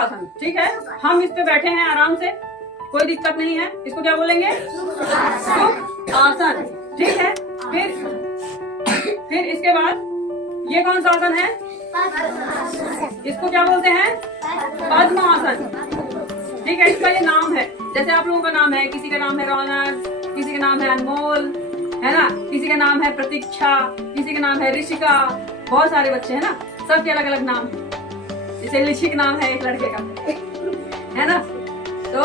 आसन, ठीक है। हम इस पे बैठे हैं आराम से, कोई दिक्कत नहीं है। इसको क्या बोलेंगे? सुख आसन, ठीक है। फिर इसके बाद ये कौन सा आसन है? इसको क्या बोलते हैं? पद्म आसन, ठीक है। इसका ये नाम है, जैसे आप लोगों का नाम है, किसी का नाम है रौनक, किसी का नाम है अनमोल, है ना, किसी का नाम है प्रतीक्षा, किसी का नाम है ऋषिका, बहुत सारे बच्चे हैं ना, सबके अलग अलग नाम है। जैसे ऋषिक नाम है एक लड़के का, है ना। तो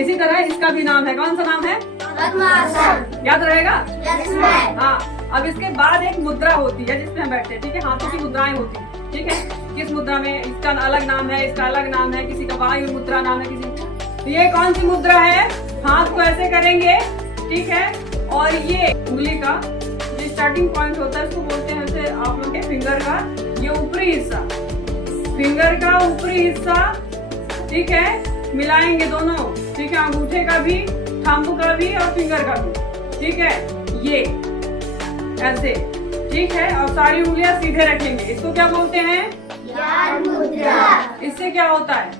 इसी तरह इसका भी नाम है, कौन सा नाम है? याद रहेगा? हाँ। अब इसके बाद एक मुद्रा होती है जिसमें हम बैठते हैं, ठीक है। हाथों की मुद्राएं होती है, ठीक है। किस मुद्रा में, इसका अलग नाम है, इसका अलग नाम है, किसी का वायु मुद्रा नाम है, किसी। तो ये कौन सी मुद्रा है? हाथ को ऐसे करेंगे, ठीक है। और ये उंगली का जो स्टार्टिंग पॉइंट होता है उसको बोलते हैं, जैसे आप लोग के फिंगर का ये ऊपरी हिस्सा, फिंगर का ऊपरी हिस्सा, ठीक है, मिलाएंगे दोनों, ठीक है। अंगूठे का भी, थंब का भी और फिंगर का भी, ठीक है। ये ऐसे, ठीक है। और सारी उंगलियां सीधे रखेंगे। इसको क्या बोलते हैं? ज्ञान मुद्रा। इससे क्या होता है?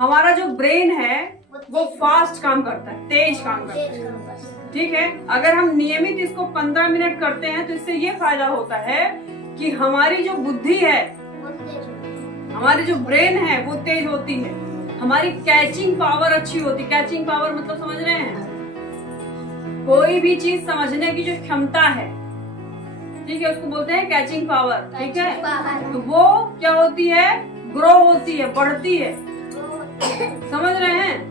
हमारा जो ब्रेन है वो फास्ट काम करता है, तेज काम करता है, ठीक है। अगर हम नियमित इसको 15 मिनट करते हैं तो इससे ये फायदा होता है कि हमारी जो बुद्धि है, हमारी जो ब्रेन है वो तेज होती है, हमारी कैचिंग पावर अच्छी होती है। कैचिंग पावर मतलब समझ रहे हैं? कोई भी चीज समझने की जो क्षमता है, ठीक है, उसको बोलते हैं कैचिंग पावर, ठीक है। तो वो क्या होती है? ग्रो होती है, बढ़ती है, समझ रहे हैं।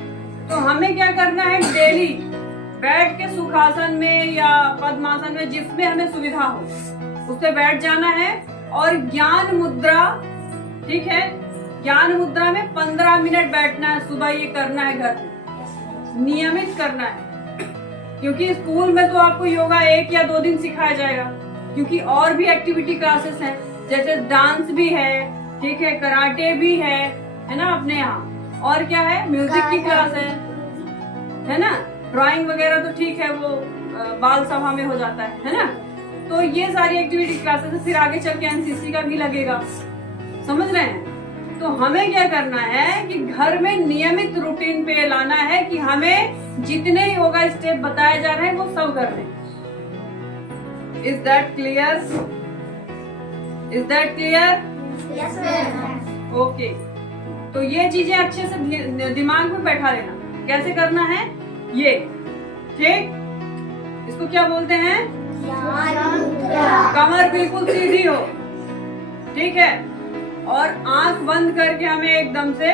तो हमें क्या करना है? डेली बैठ के सुखासन में या पद्मासन में, जिसमें हमें सुविधा हो, उससे बैठ जाना है। और ज्ञान मुद्रा, ठीक है, ज्ञान मुद्रा में 15 मिनट बैठना है। सुबह ये करना है, घर में नियमित करना है, क्योंकि स्कूल में तो आपको योगा 1 या 2 दिन सिखाया जाएगा, क्योंकि और भी एक्टिविटी क्लासेस हैं, जैसे डांस भी है, ठीक है, कराटे भी है ना अपने यहाँ। और क्या है? म्यूजिक की क्लास है ना। ड्राइंग वगैरह तो ठीक है, वो बाल सभा में हो जाता है ना। तो ये सारी एक्टिविटी क्लासेस है। फिर आगे चल के एनसीसी का भी लगेगा, समझ रहे हैं। तो हमें क्या करना है कि घर में नियमित रूटीन पे लाना है कि हमें जितने योगा स्टेप बताए जा रहे हैं वो सब करने। Is that clear? Is that clear? Yes ma'am. Okay. तो ये चीजें अच्छे से दिमाग में बैठा लेना। कैसे करना है ये, ठीक। इसको क्या बोलते हैं? कमर बिल्कुल सीधी हो, ठीक है। और आंख बंद करके हमें एकदम से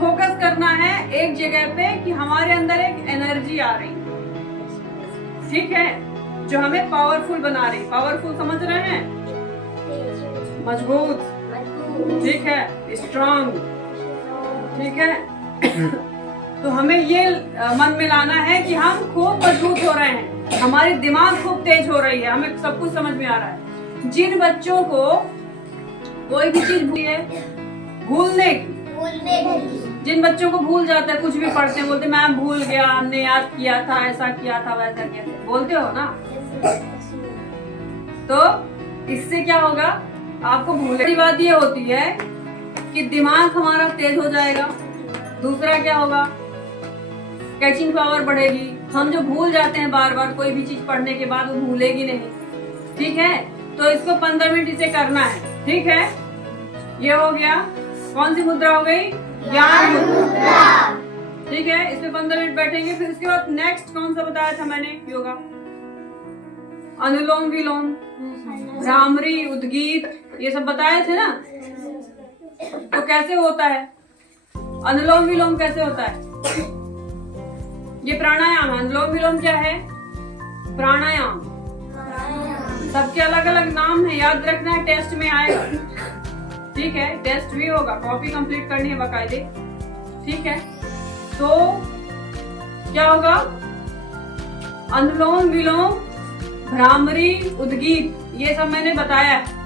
फोकस करना है एक जगह पे कि हमारे अंदर एक एनर्जी आ रही है, ठीक है, जो हमें पावरफुल बना रही। पावरफुल समझ रहे हैं? मजबूत, ठीक है, स्ट्रांग, ठीक है। तो हमें ये मन में लाना है कि हम खूब मजबूत हो रहे हैं, हमारी दिमाग खूब तेज हो रही है, हमें सब कुछ समझ में आ रहा है। जिन बच्चों को कोई भी चीज भूलने की, जिन बच्चों को भूल जाता है, कुछ भी पढ़ते हैं, बोलते मैम भूल गया, हमने याद किया था, ऐसा किया था, वैसा किया था, बोलते हो ना। तो इससे क्या होगा? आपको भूलने की बात ये होती है कि दिमाग हमारा तेज हो जाएगा। दूसरा क्या होगा? कैचिंग पावर बढ़ेगी। हम जो भूल जाते हैं बार बार कोई भी चीज पढ़ने के बाद, वो भूलेगी नहीं, ठीक है। तो इसको 15 मिनट इसे करना है, ठीक है। ये हो गया। कौन सी मुद्रा हो गई? ज्ञान मुद्रा, ठीक है। इसमें 15 मिनट बैठेंगे। फिर उसके बाद नेक्स्ट कौन सा बताया था मैंने योगा? अनुलोम विलोम, भ्रामरी, उद्गीत, ये सब बताए थे ना। तो कैसे होता है अनुलोम विलोम? कैसे होता है? ये प्राणायाम है। अनुलोम विलोम क्या है? प्राणायाम। सबके अलग अलग नाम है, याद रखना है, टेस्ट में आएगा, ठीक है। टेस्ट भी होगा, कॉपी कंप्लीट करनी है बाकायदे, ठीक है। तो क्या होगा? अनुलोम विलोम, भ्रामरी, उद्गीत, ये सब मैंने बताया है।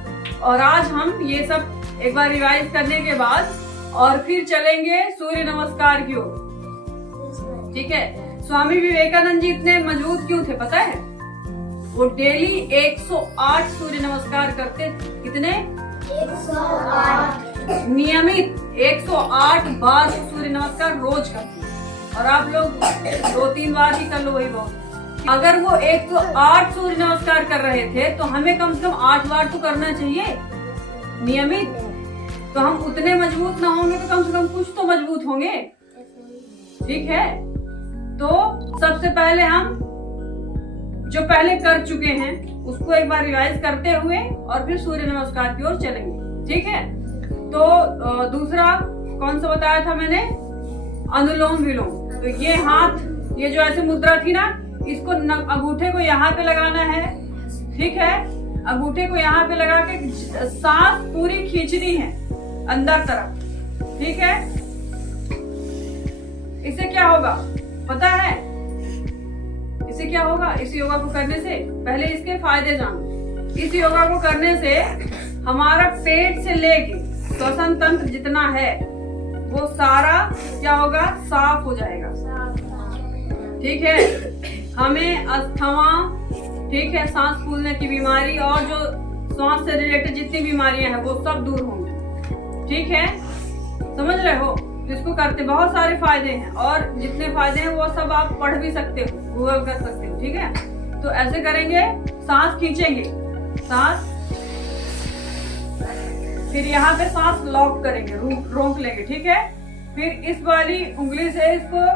और आज हम ये सब एक बार रिवाइज करने के बाद और फिर चलेंगे सूर्य नमस्कार की ओर, ठीक है। स्वामी विवेकानंद जी इतने मजबूत क्यों थे पता है? वो डेली 108 सूर्य नमस्कार करते थे। कितने? 108 नियमित 108 बार सूर्य नमस्कार रोज करते हैं। और आप लोग 2-3 बार ही कर लो, वही बहुत। अगर वो 108 सूर्य नमस्कार कर रहे थे तो हमें कम से कम 8 बार तो करना चाहिए नियमित। तो हम उतने मजबूत ना होंगे तो कम से कम कुछ तो मजबूत होंगे। ठीक है, तो सबसे पहले हम जो पहले कर चुके हैं उसको एक बार रिवाइज करते हुए और फिर सूर्य नमस्कार की ओर चलेंगे। ठीक है, तो दूसरा कौन सा बताया था मैंने? अनुलोम विलोम। तो ये हाथ, ये जो ऐसे मुद्रा थी ना, इसको अंगूठे को यहाँ पे लगाना है। ठीक है, अंगूठे को यहाँ पे लगा के सांस पूरी खींचनी है अंदर तरफ। ठीक है, इससे क्या होगा पता है? इससे क्या होगा? इस योगा को करने से पहले इसके फायदे जानो। इस योगा को करने से हमारा पेट से लेके श्वसन तंत्र जितना है वो सारा क्या होगा? साफ हो जाएगा। ठीक है, हमें अस्थमा, ठीक है, सांस फूलने की बीमारी और जो सांस से रिलेटेड जितनी बीमारियां हैं वो सब दूर होंगी। ठीक है, समझ रहे हो? इसको करते बहुत सारे फायदे हैं और जितने फायदे हैं वो सब आप पढ़ भी सकते हो, गूगल कर सकते हो। ठीक है, तो ऐसे करेंगे, सांस खींचेंगे, सांस, फिर यहाँ पे सांस लॉक करेंगे, रोक लेंगे। ठीक है, फिर इस वाली उंगली से इसको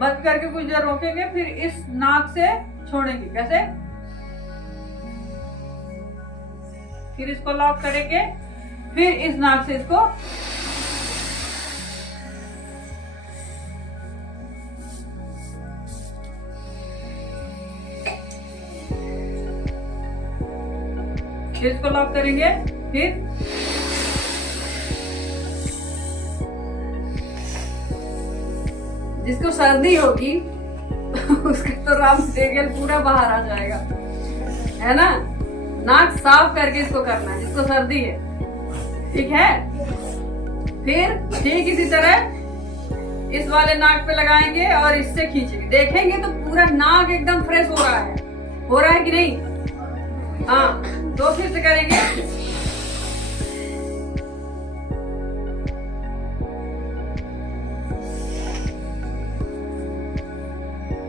बंद करके कुछ देर रोकेंगे, फिर इस नाक से छोड़ेंगे। कैसे? फिर इसको लॉक करेंगे, फिर इस नाक से इसको इसको लॉक करेंगे, फिर जिसको सर्दी होगी उसका तो राम सेगल पूरा बाहर आ जाएगा, है ना? नाक साफ करके इसको करना है जिसको सर्दी है। ठीक है, फिर ठीक इसी तरह इस वाले नाक पे लगाएंगे और इससे खींचेंगे। देखेंगे तो पूरा नाक एकदम फ्रेश हो रहा है कि नहीं? हाँ, तो फिर से करेंगे।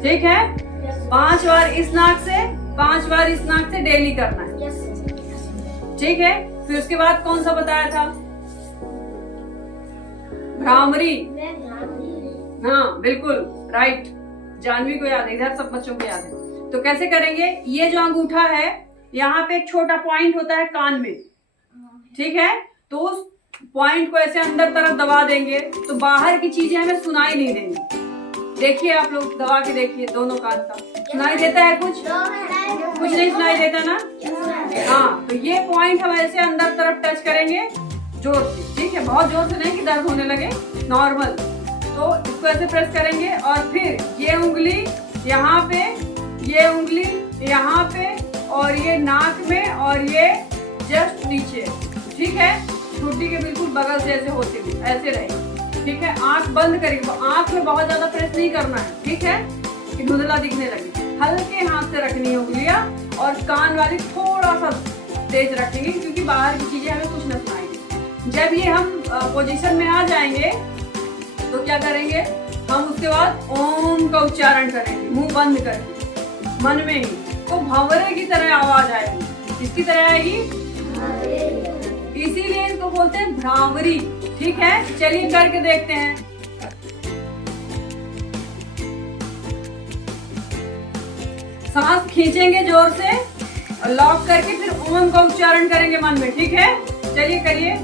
ठीक है, 5 बार इस नाक से, 5 बार इस नाक से डेली करना है। ठीक है, फिर उसके बाद कौन सा बताया था? भ्रामरी। हाँ बिल्कुल राइट, जानवी को याद है, इधर सब बच्चों को याद है। तो कैसे करेंगे? ये जो अंगूठा है, यहाँ पे एक छोटा पॉइंट होता है कान में। ठीक है, तो उस पॉइंट को ऐसे अंदर तरफ दबा देंगे तो बाहर की चीजें हमें सुनाई नहीं देंगी। देखिए आप लोग दबा के देखिए, दोनों कान का सुनाई देता है? कुछ नहीं सुनाई देता ना? हाँ, तो ये पॉइंट हम ऐसे अंदर तरफ टच करेंगे जोर से। ठीक है, बहुत जोर से नहीं कि दर्द होने लगे, नॉर्मल। तो इसको ऐसे प्रेस करेंगे और फिर ये उंगली यहाँ पे, ये उंगली यहाँ पे, और ये नाक में, और ये जस्ट नीचे। ठीक है, ठुड्डी के बिल्कुल बगल से ऐसे होते हुए ऐसे रहे। ठीक है, आंख बंद करेंगे, आंख में बहुत ज्यादा प्रेस नहीं करना है। ठीक है, कि धुंधला दिखने लगे, हल्के हाथ से रखनी है उंगलियां, और कान वाली थोड़ा सा तेज रखेंगे क्योंकि बाहर की चीजें हमें कुछ न सुनाएंगे। जब ये हम पोजीशन में आ जाएंगे तो क्या करेंगे हम? उसके बाद ओम का उच्चारण करेंगे, मुंह बंद करेंगे, मन में ही। तो भंवरे की तरह आवाज आएगी। किसकी तरह आएगी? इसीलिए इसको बोलते हैं भ्रामरी। ठीक है, चलिए करके देखते हैं। सांस खींचेंगे जोर से और लॉक करके फिर ओम का उच्चारण करेंगे मन में। ठीक है, चलिए करिए।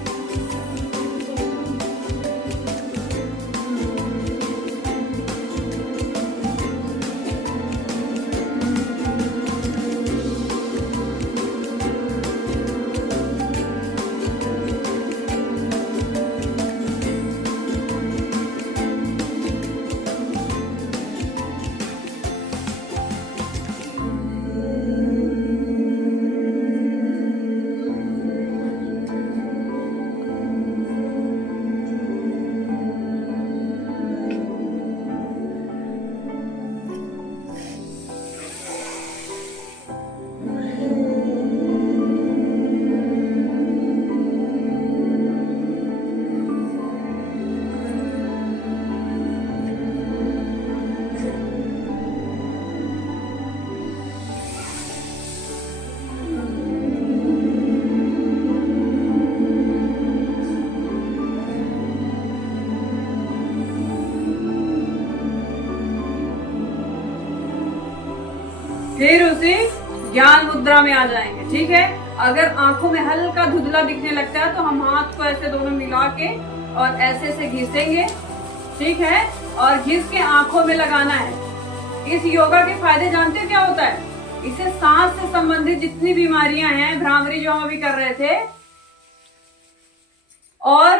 ज्ञान मुद्रा में आ जाएंगे। ठीक है, अगर आंखों में हल्का धुंधला दिखने लगता है तो हम हाथ को ऐसे दोनों मिला के और ऐसे से घिसेंगे। ठीक है, और घिस के आंखों में लगाना है। इस योगा के फायदे जानते हो क्या होता है? इससे सांस से संबंधित जितनी बीमारियां हैं, भ्रामरी जो हम अभी कर रहे थे, और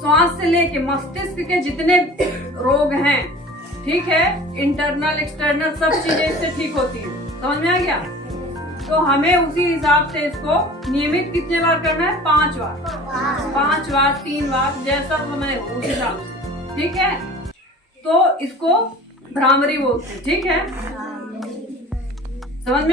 श्वास से लेके मस्तिष्क के जितने रोग हैं, ठीक है, इंटरनल एक्सटर्नल सब चीजें इससे ठीक होती हैं। समझ में आ गया? तो हमें उसी हिसाब से इसको नियमित कितने बार करना है? 5 बार, 5 बार, 3 बार, जैसा समय हो उस हिसाब से। ठीक है, तो इसको भ्रामरी बोलते हैं। ठीक है, समझ में